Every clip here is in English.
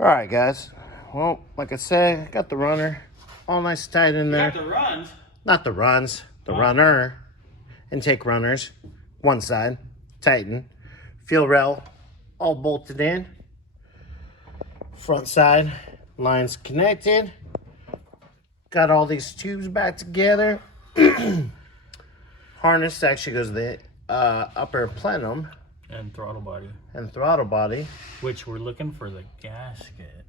All right, guys. Well, like I said, I got the runner all nice and tight in there. You got the runs? Not the runs, the runner. Intake runners, one side, tighten. Fuel rail all bolted in. Front side, lines connected. Got all these tubes back together. Harness actually goes to the upper plenum. And throttle body. And throttle body. Which we're looking for the gasket.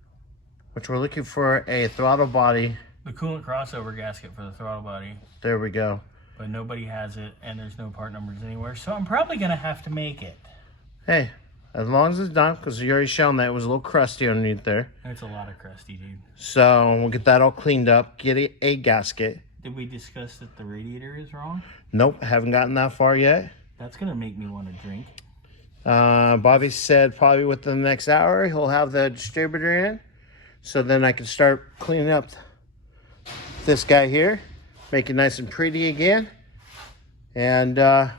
Which we're looking for a throttle body. The coolant crossover gasket for the throttle body. There we go. But nobody has it, and there's no part numbers anywhere, so I'm probably going to have to make it. Hey, as long as it's done, because you already shown that it was a little crusty underneath there. It's a lot of crusty, dude. So we'll get that all cleaned up, get a gasket. Did we discuss that the radiator is wrong? Nope, haven't gotten that far yet. That's going to make me want to drink. Bobby said probably within the next hour he'll have the distributor in. So then I can start cleaning up this guy here. Make it nice and pretty again. And yeah,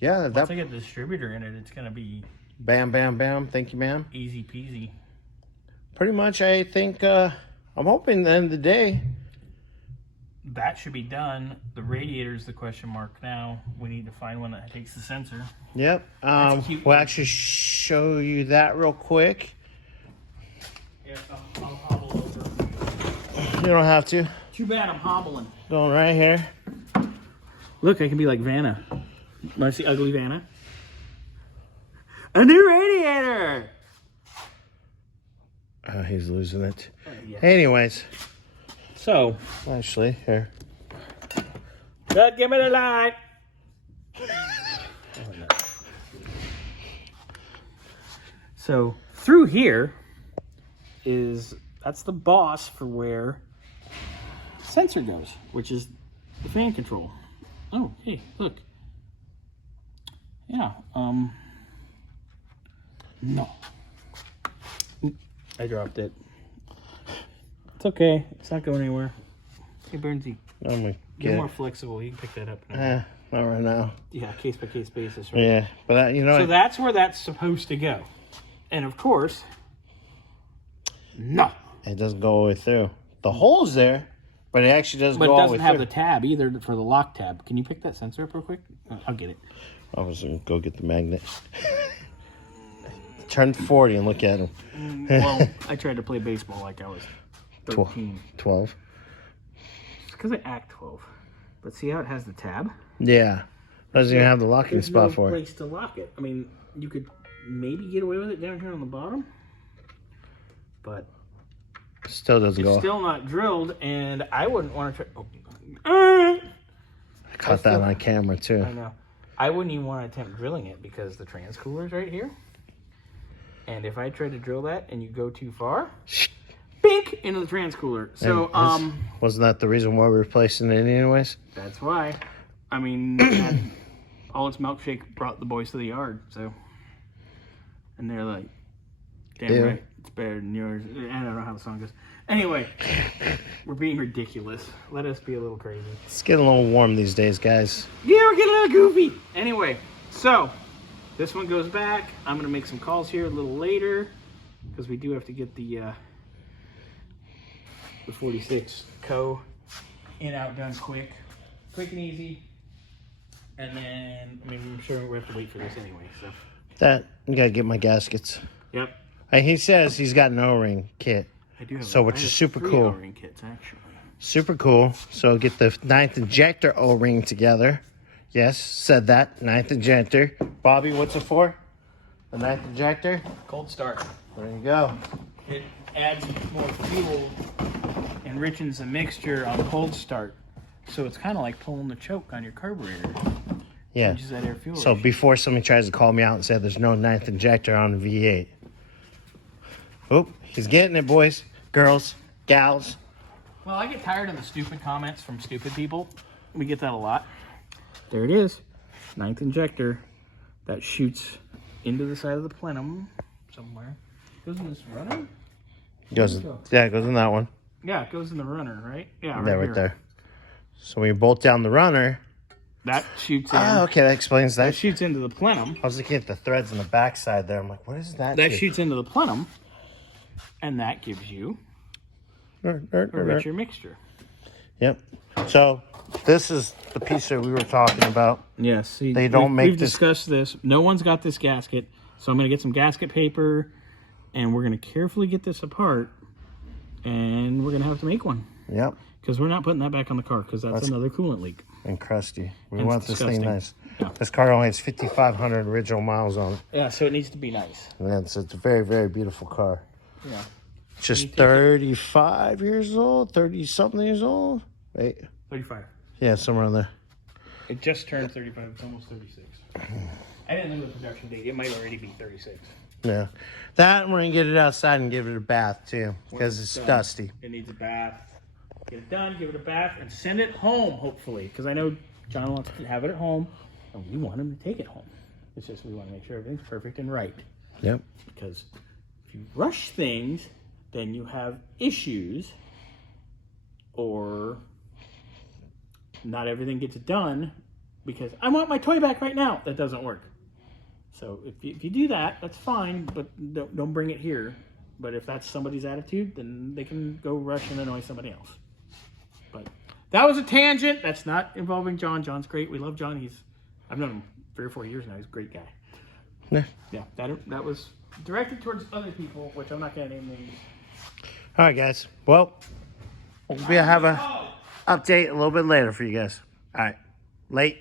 that once I get the distributor in it, it's going to be bam, bam, bam. Thank you, ma'am. easy peasy. Pretty much, I think, I'm hoping at the end of the day. That should be done. The radiator is the question mark now. We need to find one that takes the sensor. Yep. We'll actually show you that real quick. Yeah, I'll hobble over. You don't have to. Too bad I'm hobbling. Going right here. Look, I can be like Vanna. Want to see ugly Vanna? A new radiator! He's losing it. Yeah. Anyways. So. Actually, here. God, give me the light! So, through here that's the boss for where the sensor goes, which is the fan control. Oh, hey, look. Yeah, no. I dropped it. It's okay. It's not going anywhere. Hey, Bernsey. I'm gonna You're more flexible. You can pick that up now. Not right now. Yeah, case by case basis, right? Yeah, but you know. So that's where that's supposed to go. And of course, no. It doesn't go all the way through. The hole's there, but it actually doesn't go all the way through. But it doesn't have the tab either for the lock tab. Can you pick that sensor up real quick? I'll get it. I was going to go get the magnet. Turn 40 and look at him. Well, I tried to play baseball like I was 13. 12. It's because I act 12. But see how it has the tab? Yeah. Doesn't even have the locking spot for it. There's no place to lock it. I mean, you could maybe get away with it down here on the bottom. But still doesn't go. It's still not drilled, and I wouldn't want to try. I caught that on camera too. I know. I wouldn't even want to attempt drilling it because the transcooler's right here. And if I try to drill that and you go too far, bink into the transcooler. So wasn't that the reason why we were placing it anyways? That's why. I mean, all its milkshake brought the boys to the yard. So, and they're like, "Damn right, it's better than yours." I don't know how the song goes. Anyway, we're being ridiculous. Let us be a little crazy. It's getting a little warm these days, guys. Yeah, we're getting a little goofy. Anyway, so this one goes back. I'm going to make some calls here a little later because we do have to get the 46 Co. in, out, done quick and easy. And then, I mean, I'm sure we have to wait for this anyway. So you got to get my gaskets. Yep. And he says he's got an O-ring kit. I do have so which is super cool. O-ring kits, actually. Super cool. So get the 9th injector O-ring together. Yes, said that. 9th injector. Bobby, what's it for? The 9th injector? Cold start. There you go. It adds more fuel, enriches the mixture on cold start. So it's kind of like pulling the choke on your carburetor. Yeah. Changes that air fuel So ratio. before somebody tries to call me out and say there's no 9th injector on the V8. Oop, he's getting it, boys, girls, gals. Well, I get tired of the stupid comments from stupid people. We get that a lot. There it is. 9th injector that shoots into the side of the plenum somewhere. Goes in this runner? It goes in that one. Yeah, it goes in the runner, right? Yeah, Right there. So when you bolt down the runner, That shoots in. Oh, okay, that explains That that. shoots into the plenum. I was looking at the threads on the backside there. I'm like, what is that? That to? shoots into the plenum, and that gives you a richer mixture. Yep. So this is the piece that we were talking about. Yes. See, They don't make We've this- discussed this. No one's got this gasket, so I'm going to get some gasket paper, and we're going to carefully get this apart, and we're going to have to make one. Yep. Because we're not putting that back on the car, because that's another coolant leak. And crusty. We And want it's this thing disgusting. nice. Yeah. This car only has 5,500 original miles on it. Yeah, so it needs to be nice. And it's a very, very beautiful car. Yeah. It's just 35 years old, 30-something years old. Wait. 35. Yeah, somewhere on there. It just turned 35. It's almost 36. I didn't know the production date. It might already be 36. Yeah. That, and we're going to get it outside and give it a bath, too, because it's done. dusty. It needs a bath. Get it done, give it a bath, and send it home, hopefully. Because I know John wants to have it at home, and we want him to take it home. It's just we want to make sure everything's perfect and right. Yep. Because if you rush things, then you have issues, or not everything gets done because I want my toy back right now. That doesn't work. So if you do that, that's fine, but don't bring it here. But if that's somebody's attitude, then they can go rush and annoy somebody else. But that was a tangent. That's not involving John. John's great. We love John. I've known him 3 or 4 years now. He's a great guy. Yeah. Yeah, that was directed towards other people, which I'm not going to name names. All right, guys. Well, we'll have a update a little bit later for you guys. All right. Late.